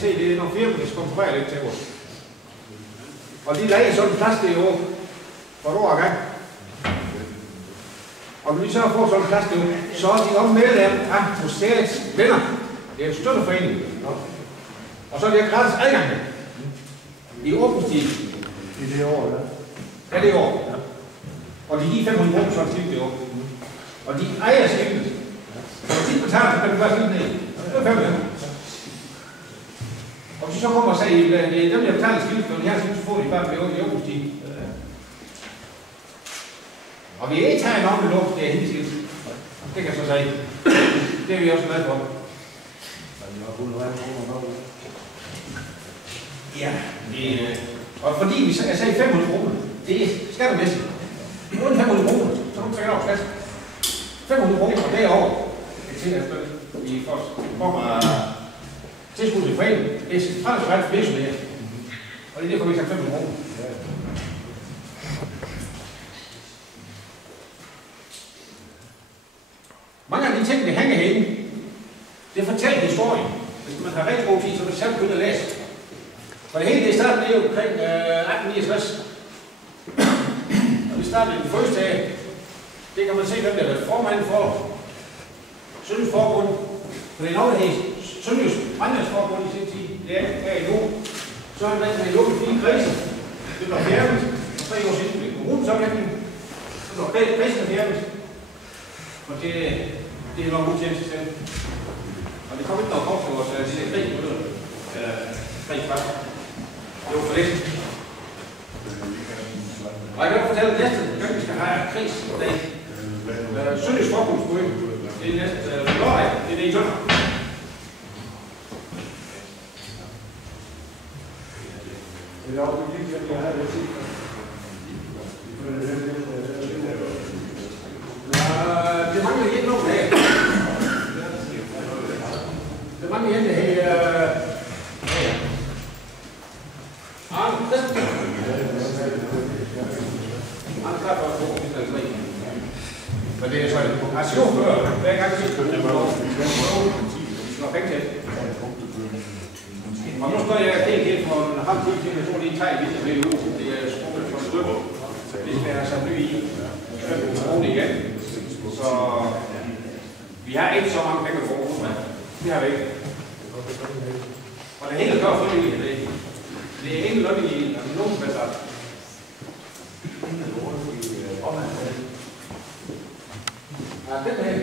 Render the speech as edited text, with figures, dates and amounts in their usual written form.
se, det er nogle firma, der skal konkurrere lidt til os. Og de leger sådan en plads, det er jo for et år ad gang. Og når de så får sådan en plads, det er jo, så er de også medlem af museets venner. Det er en støtteforening. Og så er det gratis adgang i åbningstid. I det år, ja. Ja, det er år. Ja. Og de giver 500 kroner sådan et det år. Og de ejer skibet. Og de betaler, så kan du bare skibet ned. Det er 500. Og hvis de så kommer og siger, at dem, der betaler skibet, og de her skibet, så får de bare i åbningstid. Og vi er ikke taget nogen med luft, det er helt skidt. Det kan jeg så sige. Det er vi også glade for. Ja, og fordi vi sagde 500 kroner, det er skattemæssigt. Uden 500 kroner, så du tager over skat. 500 kroner derovre, det er til at vi får tilskud til foreningen. Det er fradragsret for virksomheder. Og det er derfor, vi tager 500 kroner. Mange af de ting, der hænger herinde, det fortæller historien. Hvis man har rigtig god tid, så vil man selv begynde at læse. For det hele det startede jo omkring 1869. Og det startede den første dag. Det kan man se, hvem der er formand for Sønderjysk Forbund. For det er noget, der hedder Sønderjysk Brandmandsforbund i sin tid. Det er her i Nord. Så har man lukket 4 kredse. Det var fjernet. Og 3 år siden blev kommunesammenlægning. Så var kredsen fjernet. Og det er nok udtjent til. Og det kom ikke nok op til vores sidste 3 minutter. Eller 3 kvart. Det var for lidt. Og jeg kan fortælle, at næste gang vi skal have kris i dag. Sønderjysk Forbundsmøde. Det er næste lørdag. Det er det i Tønder. Det er også vigtigt, at jeg har det til. Det mangler ikke nogen her. Det mangler ikke her. Arne Christensen. Han er klar for at få det. Men det er sådan en aktionfører. Hver gang vi skal det var penge til. Og nu står jeg helt for en halv tid til, at jeg tror, det er 3 liter ved uge. Det er sprunget for et stykke. Det skal jeg så ny i. Igen. Så vi har ikke så mange penge for men det har vi ikke. Og det hele gør frivilligt. Det er ikke løn i nogen som helst. Ja, den her.